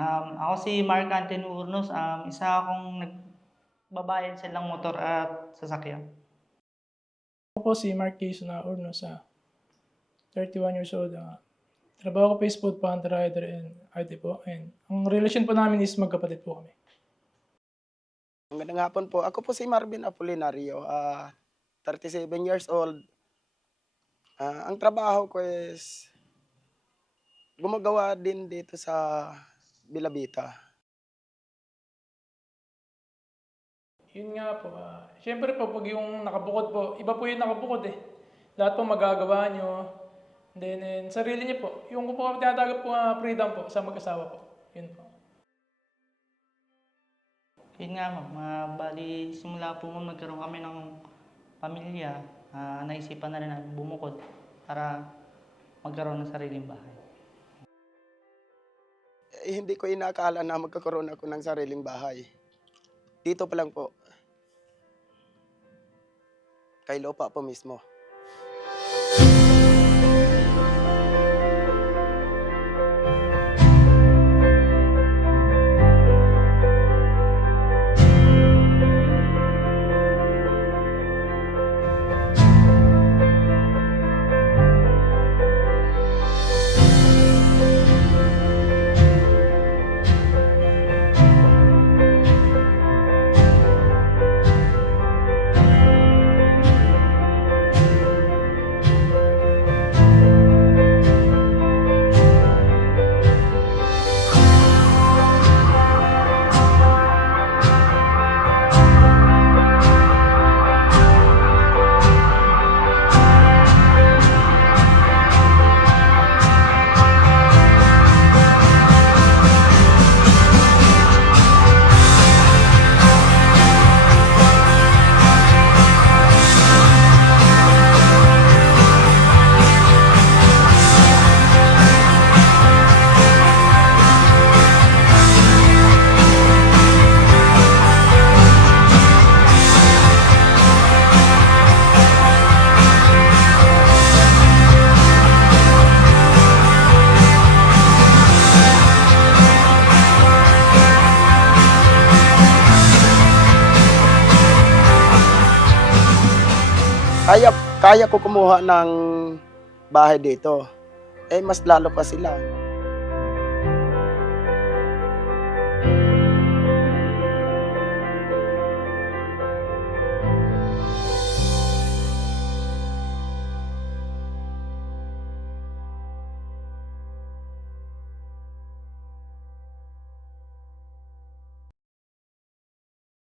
Ako si Mark Anthony Urnos, isa akong nagbabayad sa lang motor at sasakyan. Ako po si Mark Quezon Urnos, 31 years old. Trabaho ko po is food pantry rider and IT po. And ang relasyon po namin is magkapatid po kami. Magandang hapon po. Ako po si Marvin Apolinario, 37 years old. Ang trabaho ko is gumagawa din dito sa Bilabita. Yun nga po. Siyempre po, pag yung nakabukod po, iba po yung nakabukod eh. Lahat po magagawa nyo. And sarili niyo po. Yung po tinatawag po freedom po sa mag-asawa po. Yun po. Yun nga ma'am, bali simula po ma'am nagkaroon kami ng pamilya, naisipan na rin namin bumukod para magkaroon ng sariling bahay. Hindi ko inakala na magkakaroon ako ng sariling bahay. Dito pa lang po. Kay lupa po mismo. Kaya ko kumuha ng bahay dito. Mas lalo pa sila.